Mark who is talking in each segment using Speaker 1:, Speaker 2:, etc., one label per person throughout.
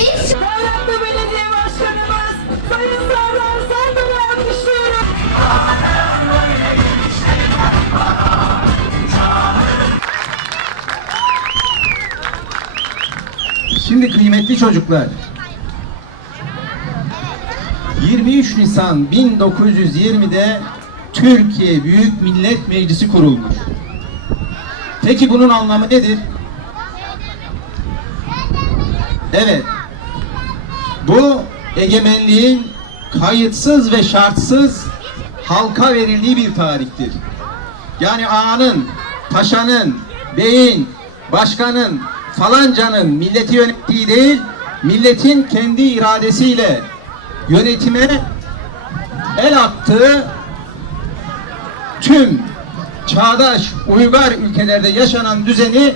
Speaker 1: Biz
Speaker 2: Belediye Başkanımız Sayın Serdar Serdar'ı alkışlıyoruz.
Speaker 3: Şimdi kıymetli çocuklar, 23 Nisan 1920'de Türkiye Büyük Millet Meclisi kurulmuş. Peki bunun anlamı nedir? Evet, bu egemenliğin kayıtsız ve şartsız halka verildiği bir tarihtir. Yani ağanın, paşanın, beyin, başkanın, falancanın milleti yönettiği değil, milletin kendi iradesiyle yönetime el attığı tüm çağdaş uygar ülkelerde yaşanan düzeni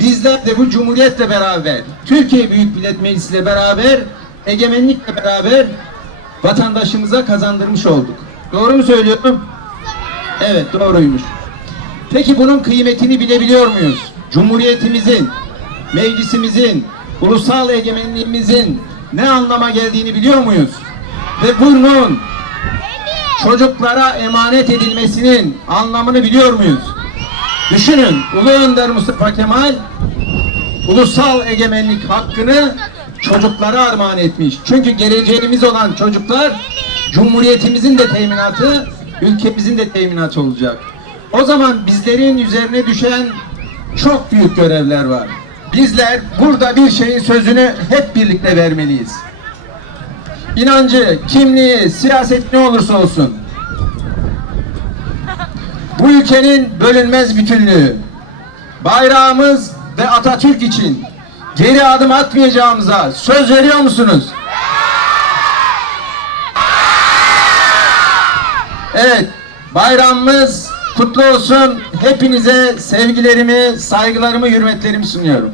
Speaker 3: bizler de bu cumhuriyetle beraber, Türkiye Büyük Millet Meclisi ile beraber, egemenlikle beraber vatandaşımıza kazandırmış olduk. Doğru mu söylüyorum? Evet doğruymuş. Peki bunun kıymetini bilebiliyor muyuz? Cumhuriyetimizin, meclisimizin, ulusal egemenliğimizin ne anlama geldiğini biliyor muyuz? Ve bunun çocuklara emanet edilmesinin anlamını biliyor muyuz? Düşünün Ulu Önder Mustafa Kemal ulusal egemenlik hakkını çocuklara armağan etmiş. Çünkü geleceğimiz olan çocuklar Cumhuriyetimizin de teminatı, ülkemizin de teminatı olacak. O zaman bizlerin üzerine düşen çok büyük görevler var. Bizler burada bir şeyin sözünü hep birlikte vermeliyiz. İnancı, kimliği, siyaset ne olursa olsun. Bu ülkenin bölünmez bütünlüğü, bayrağımız ve Atatürk için geri adım atmayacağımıza söz veriyor musunuz? Evet, bayramımız kutlu olsun. Hepinize sevgilerimi, saygılarımı, hürmetlerimi sunuyorum.